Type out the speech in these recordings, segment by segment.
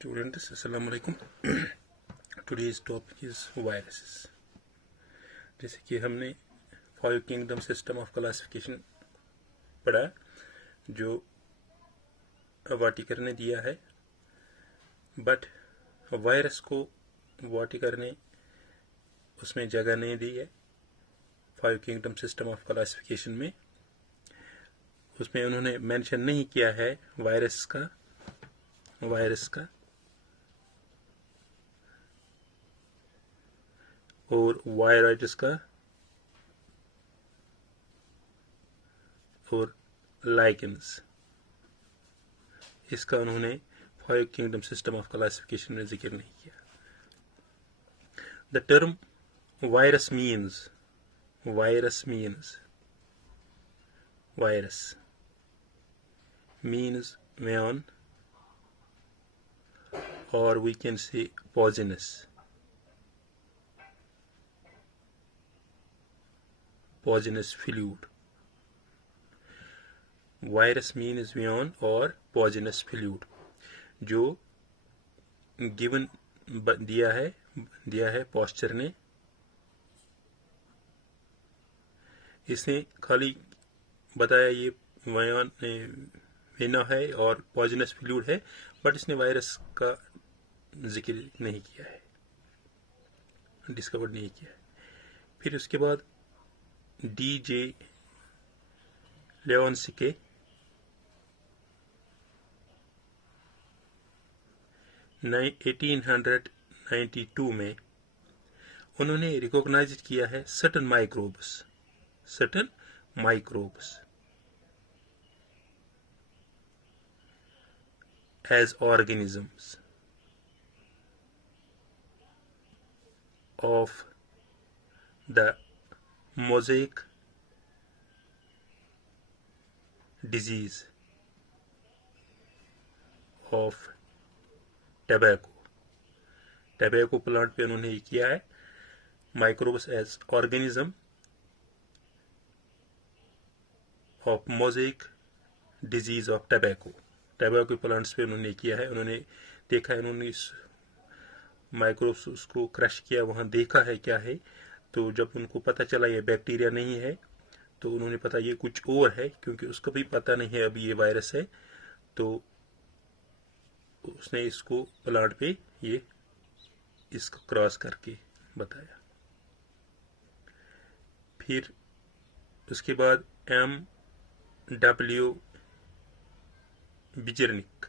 Students, Assalamu alaikum. Today's topic is viruses. जैसे कि हमने 5 किंगडम सिस्टम ऑफ क्लासिफिकेशन पढ़ा, जो वाटिकर ने दिया है, बट वायरस को वाटिकर ने उसमें जगह नहीं दी है 5 किंगडम सिस्टम ऑफ क्लासिफिकेशन में. उसमें उन्होंने मेंशन नहीं किया है वायरस का और वायरस का और लाइकेंस. इसका उन्होंने 5 किंगडम सिस्टम ऑफ क्लासिफिकेशन में जिक्र नहीं किया. The term virus means venom, or we can say poisonous fluid. Virus means venom or poisonous fluid, जो गिवन दिया है पोस्चर ने. इसने खाली बताया ये वेना है और पॉइजनस फ्लूइड है, बट इसने वायरस का जिक्र नहीं किया है, डिस्कवर नहीं किया है. फिर उसके बाद DJ लेओन्स्की 1892 में उन्होंने रिकॉग्नाइज किया है certain microbes as organisms of the mosaic disease of tobacco plant पे उन्होंने ये किया है microbes as organism of mosaic disease of tobacco plants पे उन्होंने किया है. उन्होंने देखा है, उन्होंने इस माइक्रोब्स उसको क्रश किया, वहाँ देखा है क्या है. तो जब उनको पता चला ये बैक्टीरिया नहीं है, तो उन्होंने पता ये कुछ और है, क्योंकि उसको भी पता नहीं है अभी ये वायरस है. तो उसने इसको प्लांट पे ये इसको क्रॉस करके बताया. फिर उसके बाद MW बिजरनिक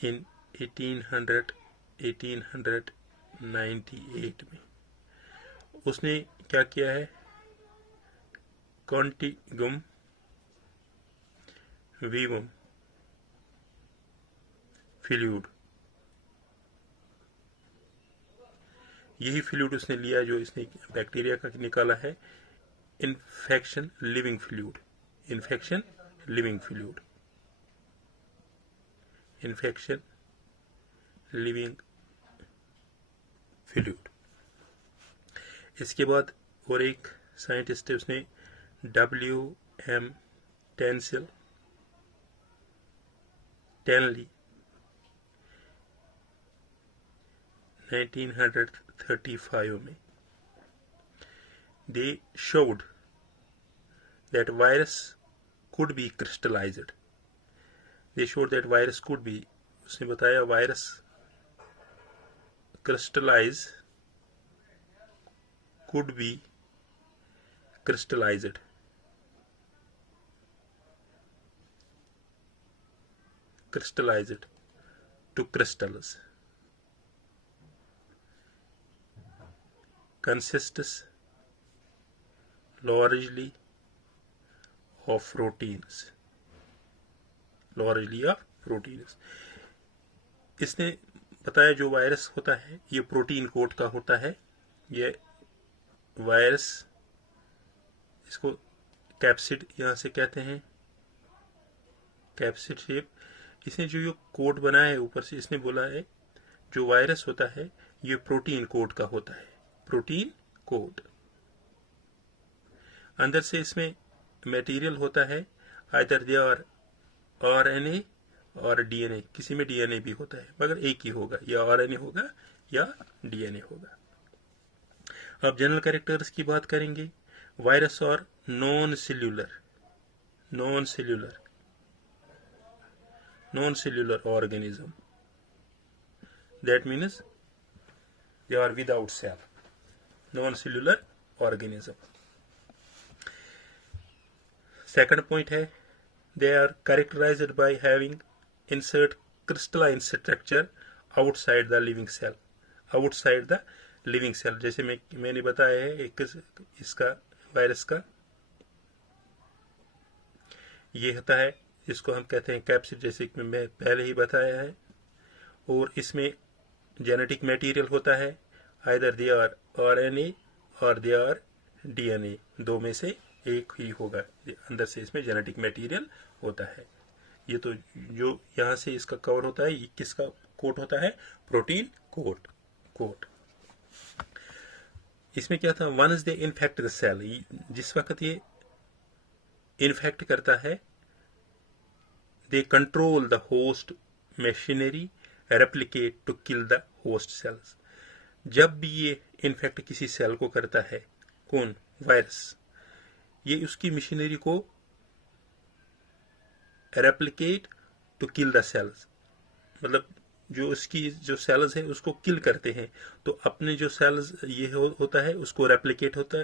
इन 1898 में उसने क्या किया है, कॉन्टिगम वीवम फ्लूइड, यही फ्लूइड उसने लिया जो इसने बैक्टीरिया का निकाला है. Infection living fluid. इसके बाद और एक साइंटिस्ट है, उसने WM टैनली 1935 में they showed that virus could be crystallized. उसने बताया virus could be crystallized to crystals, consists largely of proteins. इसने बताया जो वायरस होता है ये प्रोटीन कोट का होता है. ये वायरस, इसको कैप्सिड यहाँ से कहते हैं, कैप्सिड शेप. इसने जो ये कोट बनाया है ऊपर से, इसने बोला है जो वायरस होता है ये प्रोटीन कोट का होता है, प्रोटीन कोट. अंदर से इसमें मटेरियल होता है, either they are RNA or DNA, किसी में डीएनए भी होता है मगर एक ही होगा, या आरएनए होगा या डीएनए होगा। अब जनरल कैरेक्टर्स की बात करेंगे। वायरस और non cellular organism, that means they are without cell, non cellular organism. Second point है, they are characterized by having insert crystalline structure outside the living cell, जैसे मैंने बताया है एक इसका वायरस का ये होता है, इसको हम कहते हैं कैप्सिड, जैसे कि मैं पहले ही बताया है। और इसमें जेनेटिक मटेरियल होता है, आइदर दे आर आरएनए और दे आर डीएनए, दो में से एक ही होगा, अंदर से इसमें जेनेटिक मटेरियल होता है। ये तो जो यहाँ से इसका कवर होता है, ये किसका कोट होता है? Protein coat. इसमें क्या था, once they infect the cell, जिस वक्त ये इन्फेक्ट करता है, they control the host machinery replicate to kill the host cells. जब भी ये इन्फेक्ट किसी सेल को करता है, कौन? वायरस, ये उसकी मशीनरी को replicate to kill the cells, मतलब जो उसकी जो सेल्स है उसको किल करते हैं। तो अपने जो सेल्स ये होता है उसको रेप्लिकेट होता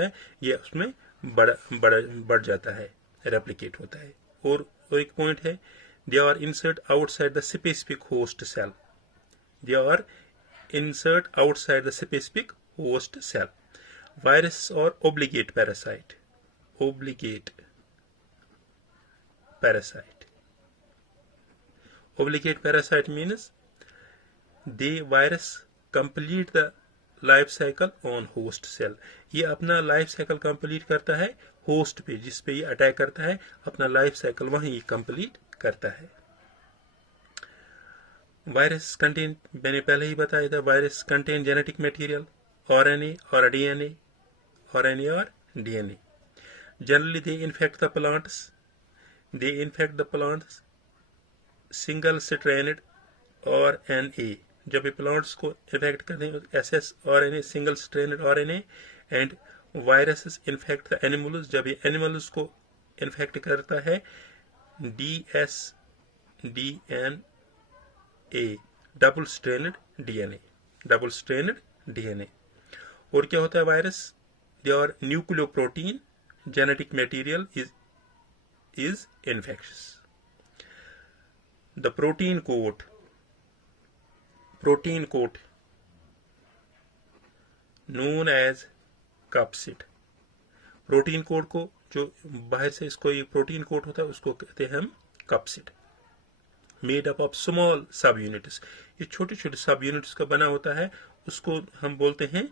है, ये उसमें बढ़ जाता है, रेप्लिकेट होता है। और एक पॉइंट है, they are insert outside the specific host cell, virus और obligate parasite means the virus complete the life cycle on host cell. ये अपना लाइफ साइकिल कंप्लीट करता है होस्ट पे, जिस पे ये अटैक करता है, अपना लाइफ साइकिल वहीं कंप्लीट करता है। वायरस कंटेन, मैंने पहले ही बताया था, virus contain genetic material, RNA or DNA, generally they infect the plants single stranded RNA, जब ये प्लांट्स को इफेक्ट करते हैं SS RNA, single stranded RNA, and viruses infect the animals, जब ये एनिमल्स को इन्फेक्ट करता है डीएनए, डबल स्ट्रैंडेड डीएनए। और क्या होता है virus? They are nucleoprotein genetic material is infectious. The protein coat known as capsid, protein coat को जो बाहर से इसको ये प्रोटीन कोट होता है उसको कहते हैं हम capsid. Made up of small सब यूनिट्स, ये छोटे छोटे सब यूनिट्स का बना होता है, उसको हम बोलते हैं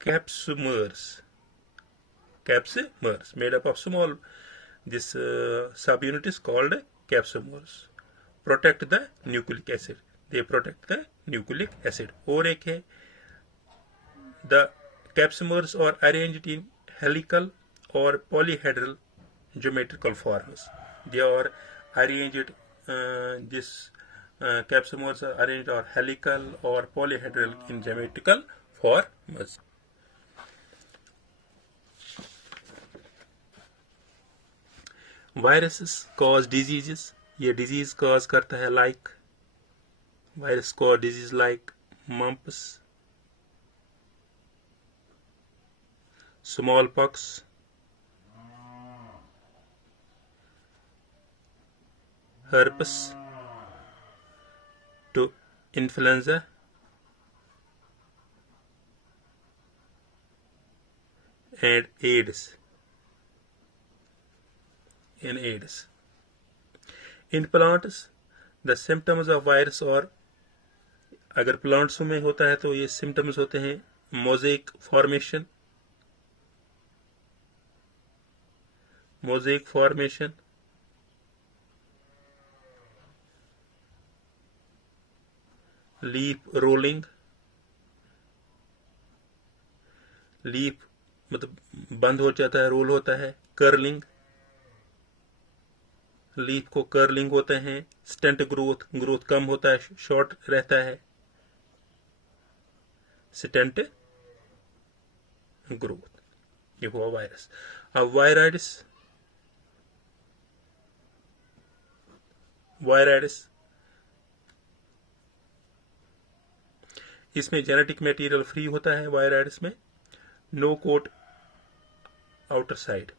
कैप्सुमर्स, made up of small this subunit is called capsomers, protect the nucleic acid, they protect the nucleic acid। और एक है the capsomers are arranged in helical or polyhedral geometrical forms, they are arranged capsomers are arranged or helical or polyhedral in geometrical forms। Viruses cause diseases, ये disease cause करता है like, virus cause disease like mumps, small pox, herpes to influenza and AIDS। In plants the symptoms of virus, और अगर plants में होता है तो ये सिम्टम्स होते हैं मोज़ेक फॉर्मेशन, लीफ मतलब बंद हो जाता है, रोल होता है। कर्लिंग, लीफ को कर्लिंग होते हैं। स्टंट ग्रोथ, ग्रोथ कम होता है, शॉर्ट रहता है। स्टंट ग्रोथ, ये हुआ वायरस। अब वायराइड्स, इसमें जेनेटिक मटेरियल फ्री होता है वायराइड्स में। नो कोट आउटर साइड,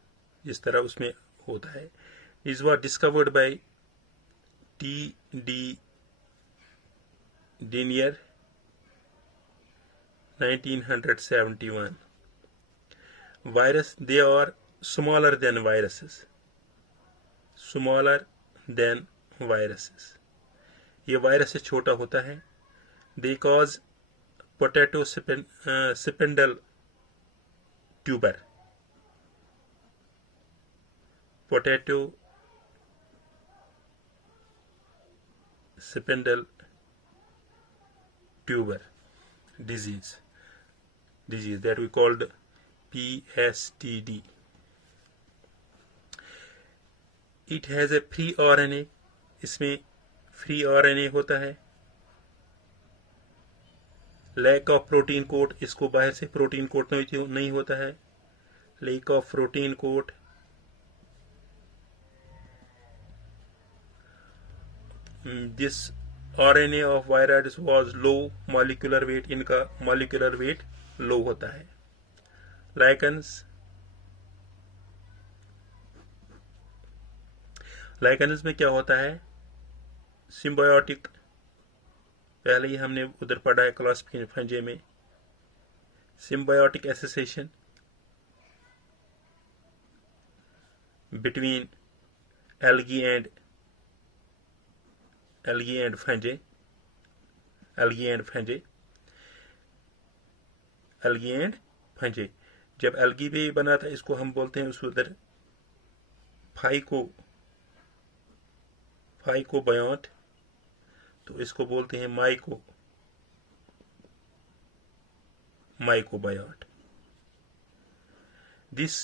जिस तरह उसमें होता है। Is what discovered by T Diener 1971. Virus, they are smaller than viruses. Smaller than viruses. ये वायरस से छोटा होता है। They cause potato spindle tuber. Potato spindle tuber disease that we called PSTD. It has a free RNA, इसमें free RNA होता है। Lack of protein coat, इसको बाहर से प्रोटीन कोट नहीं होता है। Lack of protein coat. This RNA of viroids was low molecular weight, इनका मॉलिक्यूलर वेट लो होता है। लाइकेंस में क्या होता है? सिम्बायोटिक, पहले ही हमने उधर पढ़ा है क्लासिफिकेशन फंजे में। Symbiotic association between algae and फंजे, जब एल्गी भी बना था, इसको हम बोलते हैं उस उधर फाइकोबायोट, तो इसको बोलते हैं mycobiont. This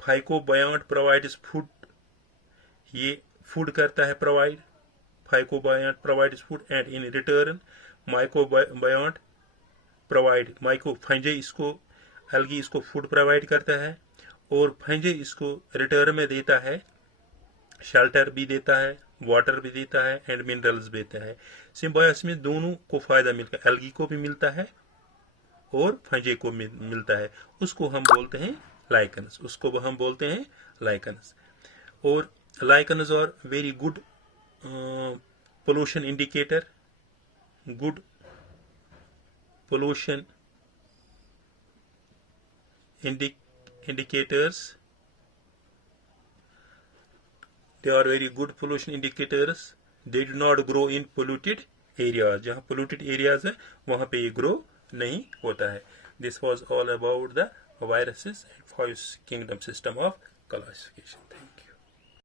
phycobiont provides food, ये फूड करता है provide. Phycobiont provides food and in return mycobiont provide, fungi इसको, एल्गी इसको फूड प्रोवाइड करता है और फंजे इसको रिटर्न में देता है, शेल्टर भी देता है, वाटर भी देता है एंड मिनरल्स भी देता है। सिम्बायोसिस में दोनों को फायदा मिलता है, एल्गी को भी मिलता है और फंजे को मिलता है। उसको हम बोलते हैं लाइकेंस। और lichens are very good pollution indicator, good pollution indicators. They are very good pollution indicators. They do not grow in polluted areas. जहाँ polluted areas है वहाँ पे ये grow नहीं होता है। This was all about the viruses and 5 kingdom system of classification.